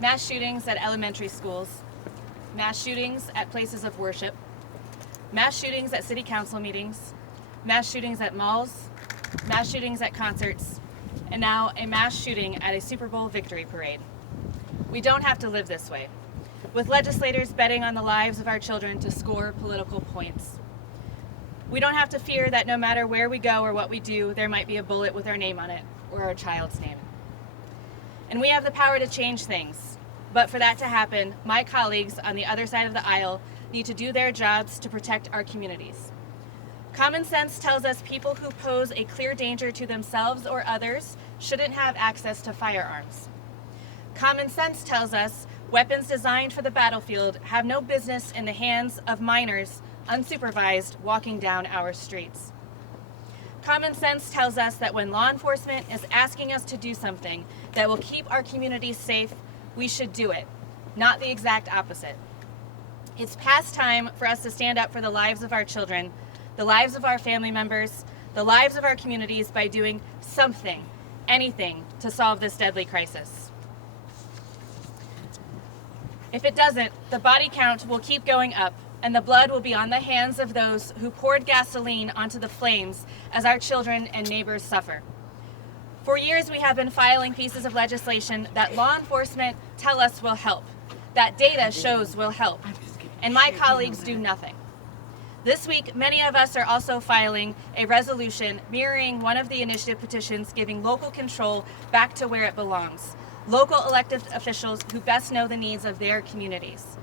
mass shootings at elementary schools, mass shootings at places of worship, mass shootings at city council meetings, mass shootings at malls, mass shootings at concerts, and now a mass shooting at a Super Bowl victory parade. We don't have to live this way, with legislators betting on the lives of our children to score political points. We don't have to fear that no matter where we go or what we do, there might be a bullet with our name on it or our child's name. And we have the power to change things. But for that to happen, my colleagues on the other side of the aisle need to do their jobs to protect our communities. Common sense tells us people who pose a clear danger to themselves or others shouldn't have access to firearms. Common sense tells us weapons designed for the battlefield have no business in the hands of minors unsupervised walking down our streets. Common sense tells us that when law enforcement is asking us to do something that will keep our communities safe, we should do it, not the exact opposite. It's past time for us to stand up for the lives of our children, the lives of our family members, the lives of our communities by doing something, anything, to solve this deadly crisis. If it doesn't, the body count will keep going up, and the blood will be on the hands of those who poured gasoline onto the flames as our children and neighbors suffer. For years, we have been filing pieces of legislation that law enforcement tell us will help, that data shows will help, and my colleagues do nothing. This week, many of us are also filing a resolution mirroring one of the initiative petitions giving local control back to where it belongs, local elected officials who best know the needs of their communities.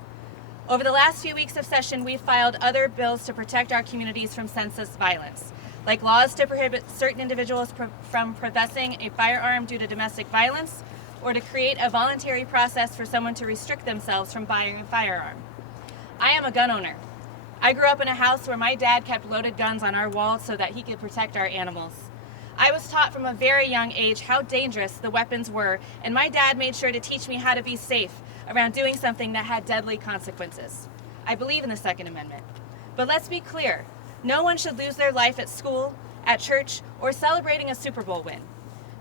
Over the last few weeks of session, we've filed other bills to protect our communities from senseless violence, like laws to prohibit certain individuals from possessing a firearm due to domestic violence, or to create a voluntary process for someone to restrict themselves from buying a firearm. I am a gun owner. I grew up in a house where my dad kept loaded guns on our walls so that he could protect our animals. I was taught from a very young age how dangerous the weapons were, and my dad made sure to teach me how to be safe around doing something that had deadly consequences. I believe in the Second Amendment. But let's be clear, no one should lose their life at school, at church, or celebrating a Super Bowl win.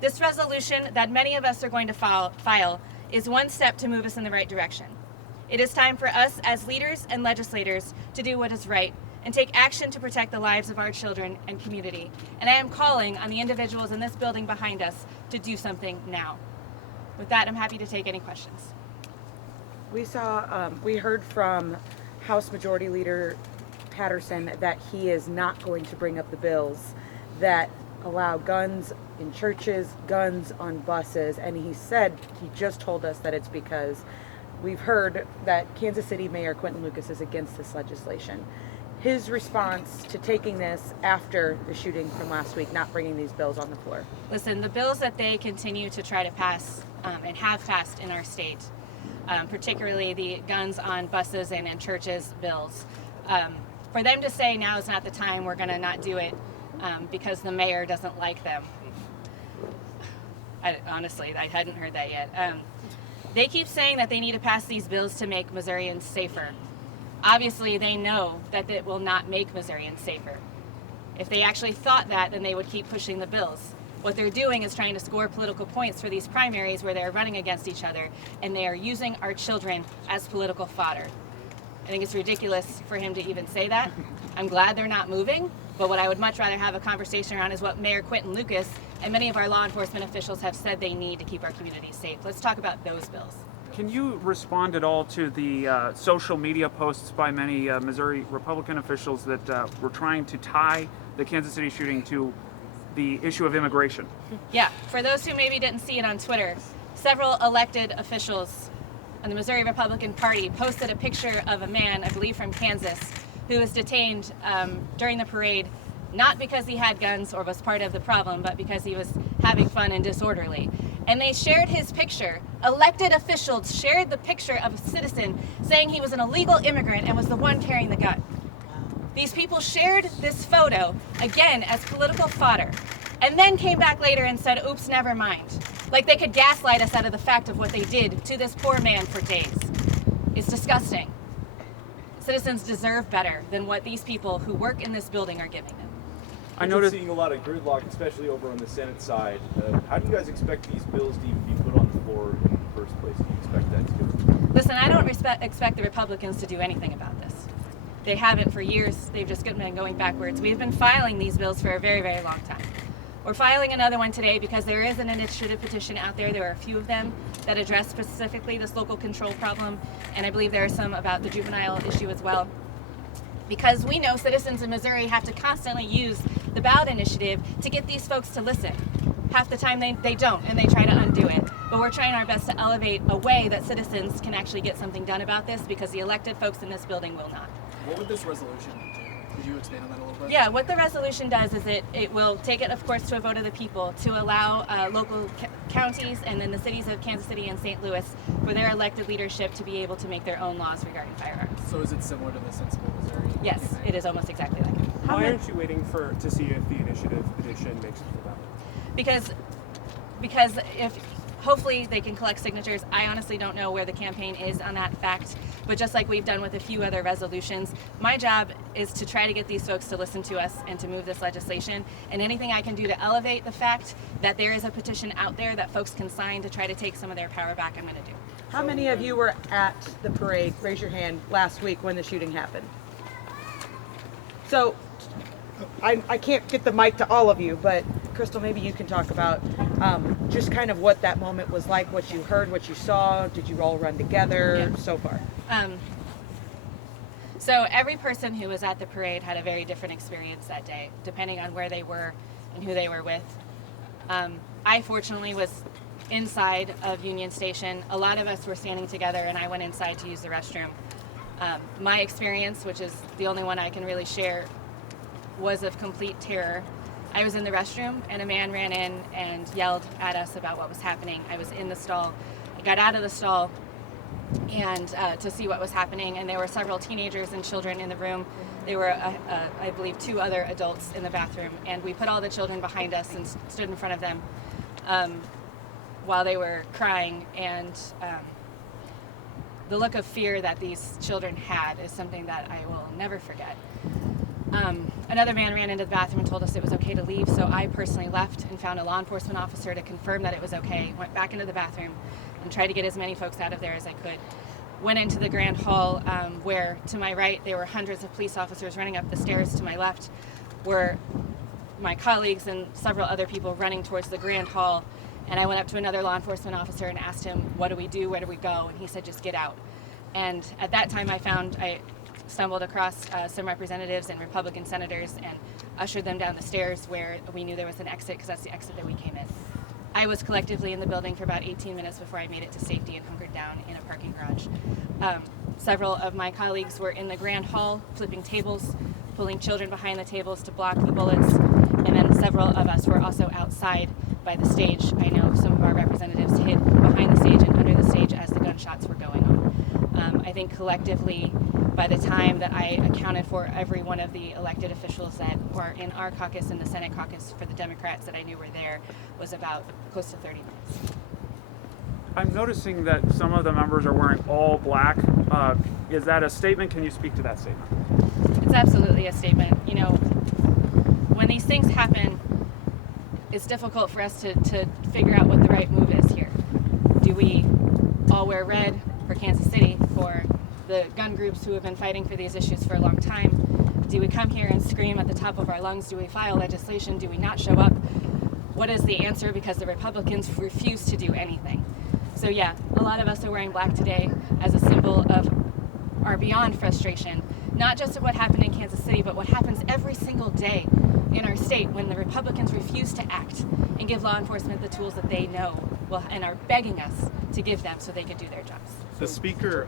This resolution that many of us are going to file is one step to move us in the right direction. It is time for us as leaders and legislators to do what is right and take action to protect the lives of our children and community. And I am calling on the individuals in this building behind us to do something now. With that, I'm happy to take any questions. We heard from House Majority Leader Patterson that he is not going to bring up the bills that allow guns in churches, guns on buses, and he just told us that it's because we've heard that Kansas City Mayor Quentin Lucas is against this legislation. His response to taking this after the shooting from last week, not bringing these bills on the floor. Listen, the bills that they continue to try to pass and have passed in our state, particularly the guns on buses and in churches bills, for them to say now is not the time, we're going to not do it because the mayor doesn't like them. Honestly, I hadn't heard that yet. They keep saying that they need to pass these bills to make Missourians safer. Obviously, they know that it will not make Missourians safer. If they actually thought that, then they would keep pushing the bills. What they're doing is trying to score political points for these primaries where they're running against each other, and they are using our children as political fodder. I think it's ridiculous for him to even say that. I'm glad they're not moving, but what I would much rather have a conversation around is what Mayor Quentin Lucas and many of our law enforcement officials have said they need to keep our communities safe. Let's talk about those bills. Can you respond at all to the social media posts by many Missouri Republican officials that were trying to tie the Kansas City shooting to the issue of immigration? Yeah, for those who maybe didn't see it on Twitter, several elected officials in the Missouri Republican Party posted a picture of a man, I believe from Kansas, who was detained during the parade, not because he had guns or was part of the problem, but because he was having fun and disorderly. And they shared his picture. Elected officials shared the picture of a citizen saying he was an illegal immigrant and was the one carrying the gun. These people shared this photo, again, as political fodder, and then came back later and said, oops, never mind. Like they could gaslight us out of the fact of what they did to this poor man for days. It's disgusting. Citizens deserve better than what these people who work in this building are giving them. I noticed seeing a lot of gridlock, especially over on the Senate side. How do you guys expect these bills to even be put on the floor in the first place? Do you expect that to Listen, I don't expect the Republicans to do anything about this. They haven't for years. They've just been going backwards. We've been filing these bills for a very, very long time. We're filing another one today because there is an initiative petition out there. There are a few of them that address specifically this local control problem, and I believe there are some about the juvenile issue as well. Because we know citizens in Missouri have to constantly use the ballot initiative to get these folks to listen. Half the time they don't, and they try to undo it. But we're trying our best to elevate a way that citizens can actually get something done about this, because the elected folks in this building will not. What would this resolution do? Could you expand on that a little bit? Yeah, what the resolution does is it will take it, of course, to a vote of the people to allow local counties and then the cities of Kansas City and St. Louis for their elected leadership to be able to make their own laws regarding firearms. So is it similar to the Sensible Missouri? Yes, campaign? it is almost exactly like it. Why aren't you waiting to see if the initiative petition makes it to the ballot? Because if hopefully they can collect signatures. I honestly don't know where the campaign is on that fact, but just like we've done with a few other resolutions, my job is to try to get these folks to listen to us and to move this legislation, and anything I can do to elevate the fact that there is a petition out there that folks can sign to try to take some of their power back, I'm going to do. How many of you were at the parade, raise your hand, last week when the shooting happened? So, I can't get the mic to all of you, but Crystal, maybe you can talk about just kind of what that moment was like, what you heard, what you saw. Did you all run together so far? So every person who was at the parade had a very different experience that day, depending on where they were and who they were with. I fortunately was inside of Union Station. A lot of us were standing together, and I went inside to use the restroom. My experience, which is the only one I can really share, was of complete terror. I was in the restroom, and a man ran in and yelled at us about what was happening. I was in the stall. I got out of the stall and to see what was happening, and there were several teenagers and children in the room. There were, I believe, 2 other adults in the bathroom, and we put all the children behind us and stood in front of them while they were crying, and the look of fear that these children had is something that I will never forget. Another man ran into the bathroom and told us it was okay to leave, so I personally left and found a law enforcement officer to confirm that it was okay, went back into the bathroom and tried to get as many folks out of there as I could. Went into the Grand Hall where, to my right, there were hundreds of police officers running up the stairs. To my left were my colleagues and several other people running towards the Grand Hall, and I went up to another law enforcement officer and asked him, what do we do, where do we go? And he said, just get out. And at that time I stumbled across some representatives and Republican senators and ushered them down the stairs where we knew there was an exit, because that's the exit that we came in. I was collectively in the building for about 18 minutes before I made it to safety and hunkered down in a parking garage. Several of my colleagues were in the Grand Hall flipping tables, pulling children behind the tables to block the bullets, and then several of us were also outside by the stage. I know some of our representatives hid behind the stage and under the stage as the gunshots were going on. I think collectively, by the time that I accounted for every one of the elected officials that were in our caucus and the Senate caucus for the Democrats that I knew were there, was about close to 30 minutes. I'm noticing that some of the members are wearing all black. Is that a statement? Can you speak to that statement? It's absolutely a statement. You know, when these things happen, it's difficult for us to figure out what the right move is here. Do we all wear red for Kansas City, for the gun groups who have been fighting for these issues for a long time? Do we come here and scream at the top of our lungs? Do we file legislation? Do we not show up? What is the answer? Because the Republicans refuse to do anything. So yeah, a lot of us are wearing black today as a symbol of our beyond frustration, not just of what happened in Kansas City, but what happens every single day in our state when the Republicans refuse to act and give law enforcement the tools that they know and are begging us to give them so they can do their jobs. The speaker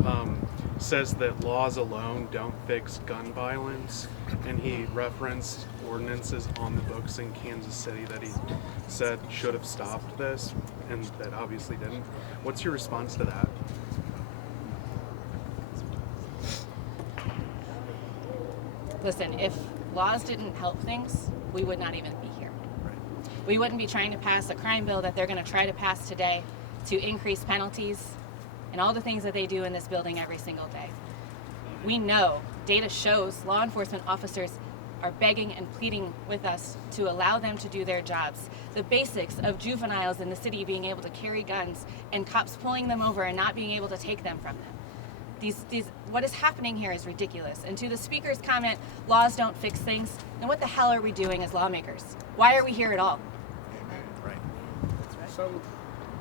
says that laws alone don't fix gun violence, and he referenced ordinances on the books in Kansas City that he said should have stopped this, and that obviously didn't. What's your response to that? Listen, if laws didn't help things, we would not even be here. We wouldn't be trying to pass a crime bill that they're going to try to pass today to increase penalties and all the things that they do in this building every single day. We know, data shows law enforcement officers are begging and pleading with us to allow them to do their jobs. The basics of juveniles in the city being able to carry guns and cops pulling them over and not being able to take them from them. What is happening here is ridiculous. And to the speaker's comment, laws don't fix things, then what the hell are we doing as lawmakers? Why are we here at all? Right. So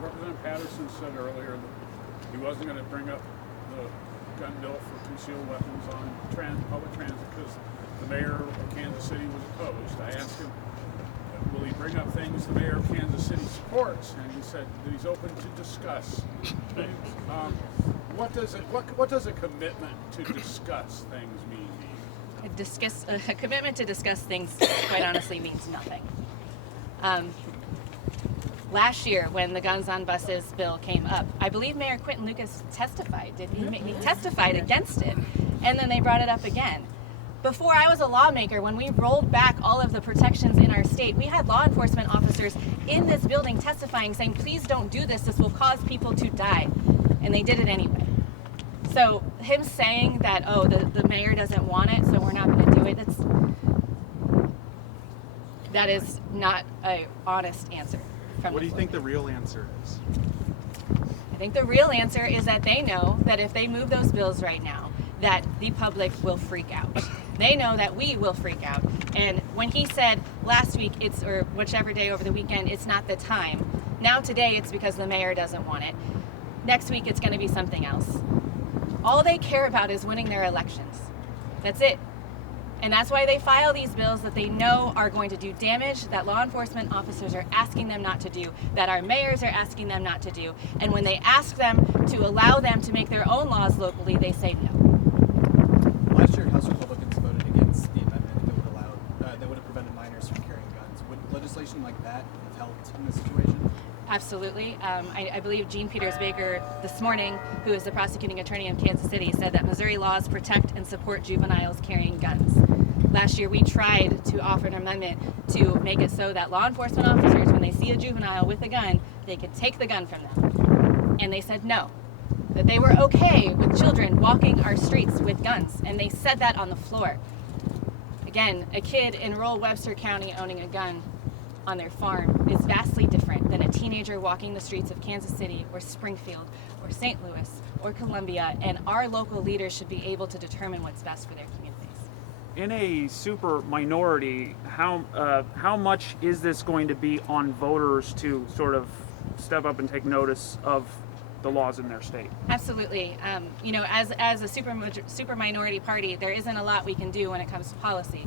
Representative Patterson said earlier that he wasn't going to bring up the gun bill for concealed weapons on public transit because the mayor of Kansas City was opposed. I asked him, will he bring up things the mayor of Kansas City supports? And he said that he's open to discuss things. What does a commitment to discuss things mean to you? A commitment to discuss things, quite honestly, means nothing. Last year, when the Guns on Buses bill came up, I believe Mayor Quinton Lucas testified, didn't he? He testified against it, and then they brought it up again. Before I was a lawmaker, when we rolled back all of the protections in our state, we had law enforcement officers in this building testifying, saying, please don't do this, this will cause people to die. And they did it anyway. So him saying that, oh, the mayor doesn't want it, so we're not going to do it, that is not an honest answer. What do you think the real answer is? I think the real answer is that they know that if they move those bills right now, that the public will freak out. They know that we will freak out. And when he said last week, or whichever day over the weekend, it's not the time. Now today it's because the mayor doesn't want it. Next week it's going to be something else. All they care about is winning their elections. That's it. And that's why they file these bills that they know are going to do damage that law enforcement officers are asking them not to do, that our mayors are asking them not to do. And when they ask them to allow them to make their own laws locally, they say no. Last year, House Republicans voted against the amendment that would have prevented minors from carrying guns. Would legislation like that have helped in this situation? Absolutely. I believe Jean Peters Baker this morning, who is the prosecuting attorney in Kansas City, said that Missouri laws protect and support juveniles carrying guns. Last year we tried to offer an amendment to make it so that law enforcement officers, when they see a juvenile with a gun, they could take the gun from them. And they said no, that they were okay with children walking our streets with guns, and they said that on the floor. Again, a kid in rural Webster County owning a gun on their farm is vastly different than a teenager walking the streets of Kansas City or Springfield or St. Louis or Columbia, and our local leaders should be able to determine what's best for their communities. In a super minority, how much is this going to be on voters to sort of step up and take notice of the laws in their state? Absolutely. As a super minority party, there isn't a lot we can do when it comes to policy.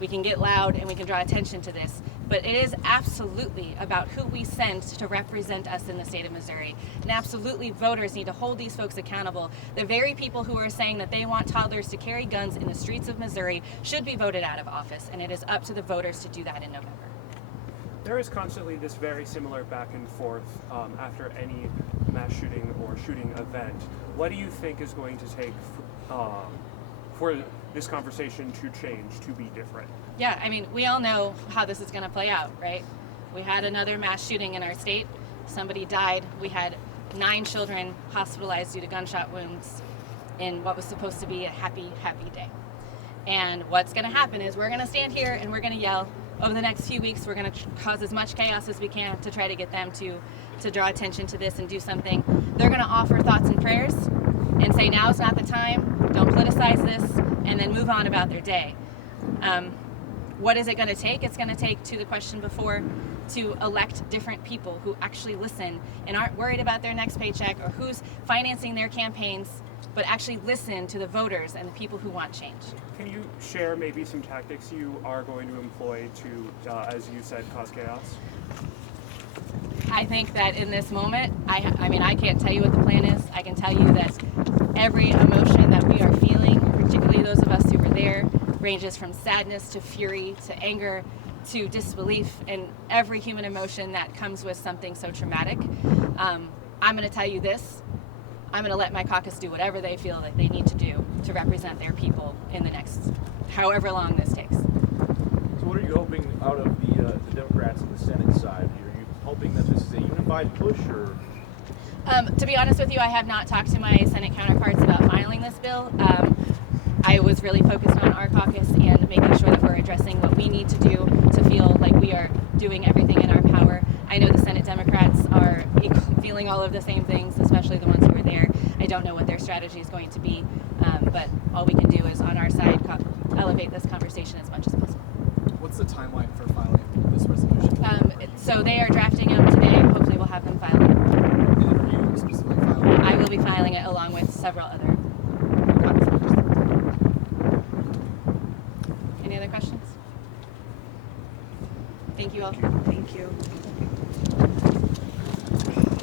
We can get loud and we can draw attention to this, but it is absolutely about who we send to represent us in the state of Missouri. And absolutely voters need to hold these folks accountable. The very people who are saying that they want toddlers to carry guns in the streets of Missouri should be voted out of office, and it is up to the voters to do that in November. There is constantly this very similar back and forth after any mass shooting or shooting event. What do you think is going to take for this conversation to change, to be different? Yeah, I mean, we all know how this is going to play out, right? We had another mass shooting in our state. Somebody died. We had 9 children hospitalized due to gunshot wounds in what was supposed to be a happy, happy day. And what's going to happen is we're going to stand here and we're going to yell. Over the next few weeks, we're going to cause as much chaos as we can to try to get them to draw attention to this and do something. They're going to offer thoughts and prayers and say now's not the time, don't politicize this, and then move on about their day. What is it going to take? It's going to take, to the question before, to elect different people who actually listen and aren't worried about their next paycheck or who's financing their campaigns, but actually listen to the voters and the people who want change. Can you share maybe some tactics you are going to employ to, as you said, cause chaos? I think that in this moment, I can't tell you what the plan is. I can tell you that every emotion that we are feeling, particularly those of us who were there, ranges from sadness to fury to anger to disbelief, and every human emotion that comes with something so traumatic. I'm going to tell you this. I'm going to let my caucus do whatever they feel that they need to do to represent their people in the next however long this takes. So what are you hoping out of the Democrats on the Senate side? Are you hoping that this is a unified push, or? To be honest with you, I have not talked to my Senate counterparts about filing this bill. I was really focused on our caucus and making sure that we're addressing what we need to do to feel like we are doing everything in our power. I know the Senate Democrats are feeling all of the same things, especially the ones who are there. I don't know what their strategy is going to be, but all we can do is on our side elevate this conversation as much as possible. What's the timeline for filing this resolution? So they are drafting it today. Hopefully we'll have them file it. And are you specifically filing it? I will be filing it along with several other. Any other questions? Thank you all. Thank you.